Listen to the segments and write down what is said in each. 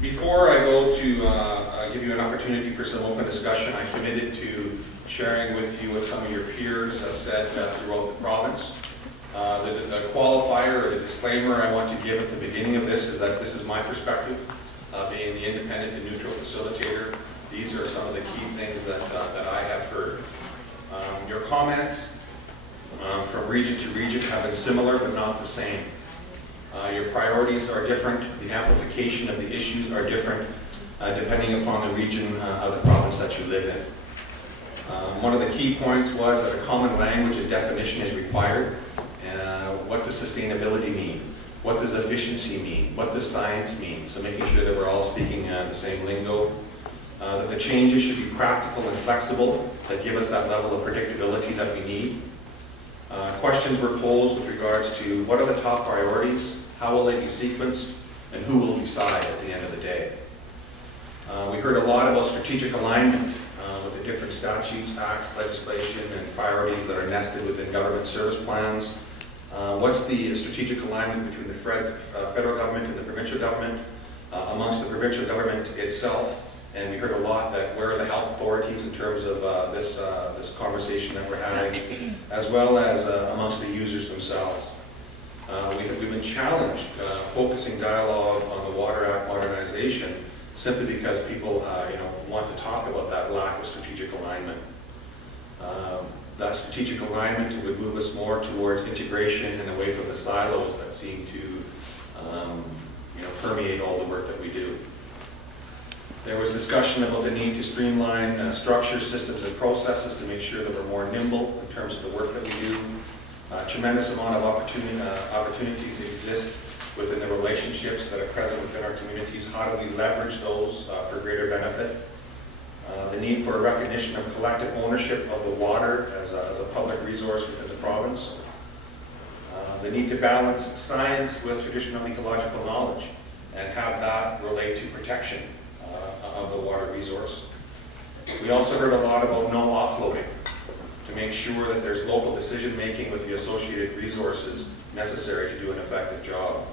Before I go to give you an opportunity for some open discussion, I committed to sharing with you what some of your peers said throughout the province. The qualifier or the disclaimer I want to give at the beginning of this is that this is my perspective, being the independent and neutral facilitator. These are some of the key things that I have heard. Your comments from region to region have been similar but not the same. Your priorities are different, the amplification of the issues are different depending upon the region of the province that you live in. One of the key points was that a common language and definition is required. What does sustainability mean? What does efficiency mean? What does science mean? So making sure that we're all speaking the same lingo. That the changes should be practical and flexible, that give us that level of predictability that we need. Questions were posed with regards to what are the top priorities, how will they be sequenced, and who will decide at the end of the day. We heard a lot about strategic alignment with the different statutes, acts, legislation, and priorities that are nested within government service plans. What's the strategic alignment between the federal government and the provincial government, amongst the provincial government itself? And we heard a lot that where are the health authorities in terms of this conversation that we're having, as well as amongst the users themselves. We've been challenged focusing dialogue on the Water Act modernization simply because people want to talk about that lack of strategic alignment. That strategic alignment would move us more towards integration and away from the silos that seem to permeate all the work that we do. There was discussion about the need to streamline structures, systems, and processes to make sure that we're more nimble in terms of the work that we do. A tremendous amount of opportunities exist within the relationships that are present within our communities. How do we leverage those for greater benefit? The need for a recognition of collective ownership of the water as a public resource within the province. The need to balance science with traditional ecological knowledge and have that relate to protection of the water resource. We also heard a lot about no offloading to make sure that there's local decision making with the associated resources necessary to do an effective job.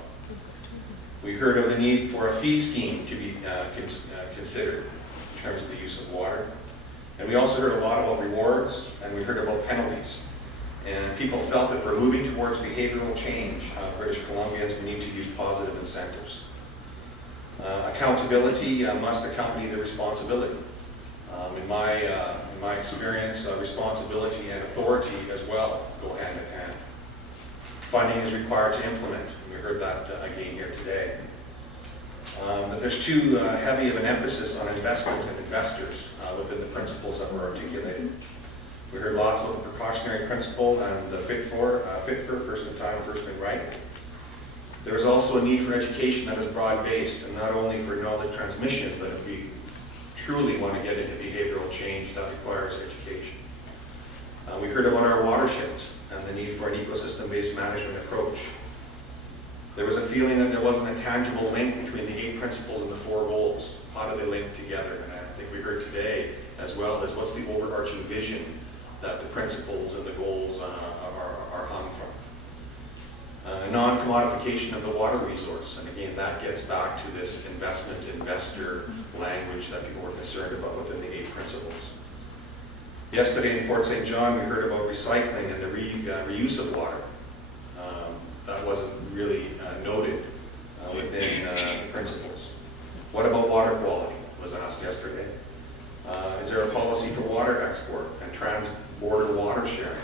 We heard of the need for a fee scheme to be considered in terms of the use of water. And we also heard a lot about rewards, and we heard about penalties. And people felt that for moving towards behavioral change, British Columbians, we need to use positive incentives. Accountability must accompany the responsibility. In my experience, responsibility and authority as well go hand in hand. Funding is required to implement. We heard that again here today. That there's too heavy of an emphasis on investment and investors within the principles that were articulated. We heard lots about the precautionary principle and the fit for, first in time, first in right. There is also a need for education that is broad-based, and not only for knowledge transmission, but if we truly want to get into behavioral change, that requires education. We heard about our watersheds and the need for an ecosystem-based management approach. There was a feeling that there wasn't a tangible link between the 8 principles and the 4 goals. How do they link together? And I think we heard today as well as what's the overarching vision that the principles and the goals are hung from. Non-commodification of the water resource, and again that gets back to this investment investor language that people were concerned about within the 8 principles. Yesterday in Fort St. John we heard about recycling and the reuse of water. That wasn't really noted within the principles. What about water quality was asked yesterday. Is there a policy for water export and trans-border water sharing?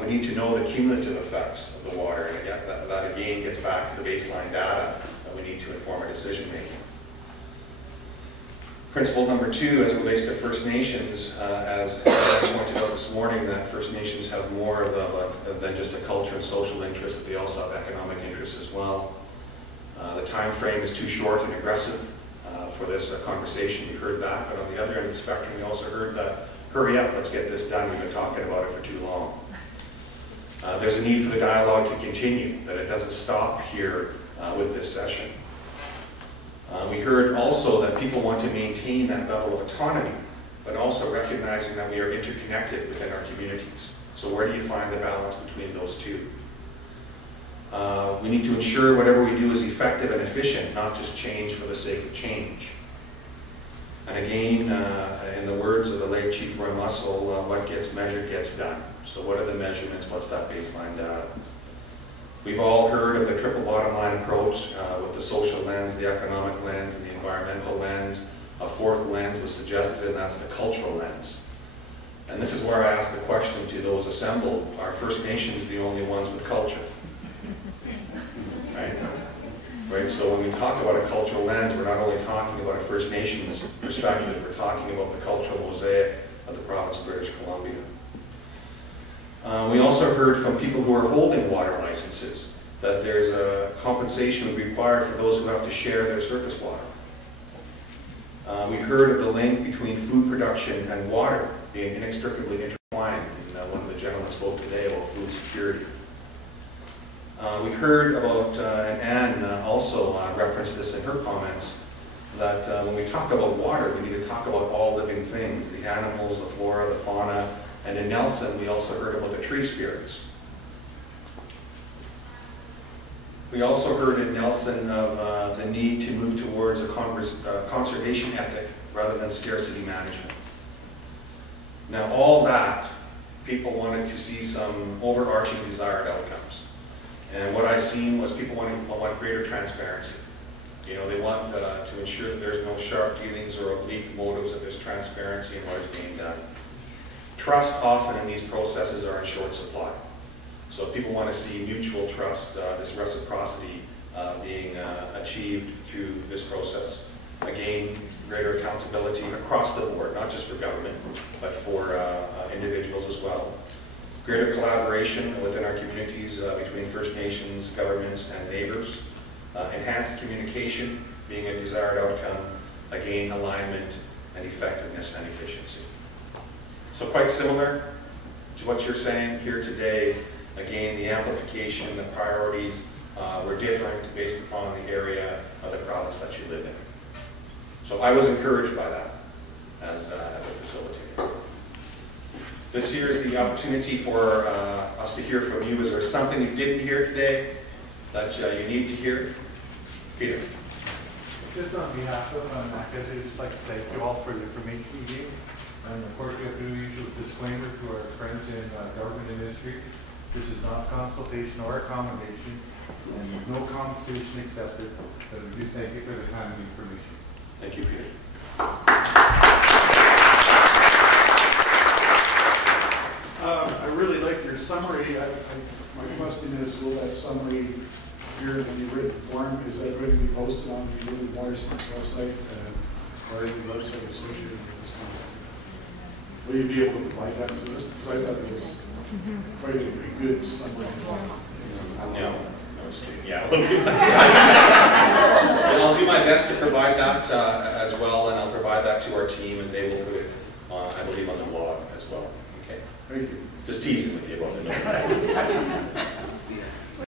We need to know the cumulative effects of the water, and again, that again gets back to the baseline data that we need to inform our decision making. Principle number 2, as it relates to First Nations, as I pointed out this morning, that First Nations have more than just a culture and social interest, but they also have economic interests as well. The time frame is too short and aggressive for this conversation. We heard that, but on the other end of the spectrum, we also heard that, hurry up, let's get this done, we've been talking about it for too long. There's a need for the dialogue to continue, that it doesn't stop here with this session. We heard also that people want to maintain that level of autonomy, but also recognizing that we are interconnected within our communities. So where do you find the balance between those two? We need to ensure whatever we do is effective and efficient, not just change for the sake of change. And again, in the words of the late Chief Roy Muscle, what gets measured gets done. So what are the measurements? What's that baseline data? We've all heard of the triple bottom line approach with the social lens, the economic lens, and the environmental lens. A fourth lens was suggested, and that's the cultural lens. And this is where I ask the question to those assembled, are First Nations the only ones with culture? Right? So when we talk about a cultural lens, we're not only talking about a First Nations perspective, we're talking about the cultural mosaic of the province of British Columbia. We also heard from people who are holding water licenses that there's a compensation required for those who have to share their surface water. We heard of the link between food production and water being inextricably intertwined. And, one of the gentlemen spoke today about food security. We heard about, and Anne also referenced this in her comments, that when we talk about water, we need to talk about all living things, the animals, the flora, the fauna, and in Nelson, we also heard about the tree spirits. We also heard in Nelson of the need to move towards a conservation ethic rather than scarcity management. Now, all that, people wanted to see some overarching desired outcomes. And what I seen was people want greater transparency. You know, they want to ensure that there's no sharp dealings or oblique motives, that there's transparency in what is being done. Trust often in these processes are in short supply. So people want to see mutual trust, this reciprocity being achieved through this process. Again, greater accountability across the board, not just for government, but for individuals as well. Greater collaboration within our communities between First Nations, governments, and neighbors. Enhanced communication being a desired outcome. Again, alignment and effectiveness and efficiency. So quite similar to what you're saying here today. Again, the amplification, the priorities were different based upon the area of the province that you live in. So I was encouraged by that as a facilitator. This year is the opportunity for us to hear from you. Is there something you didn't hear today that you need to hear? Peter. Just on behalf of MACAS, I'd just like to thank you all for the information you gave. And of course, we have to do the usual disclaimer to our friends in government industry. This is not consultation or accommodation, and no compensation accepted. But we do thank you for the time and information. Thank you, Peter. I really like your summary. My question is, will that summary here in the written form, is that going to be posted on the Urban Water Center website or the website associated with this concept? Will you be able to provide that to us? Because I thought that was quite a good summary. No, I was kidding. Yeah, I'll do my best to provide that as well, and I'll provide that to our team, and they will put it, I believe, on the blog as well. Okay. Thank you. Just teasing with you about the number.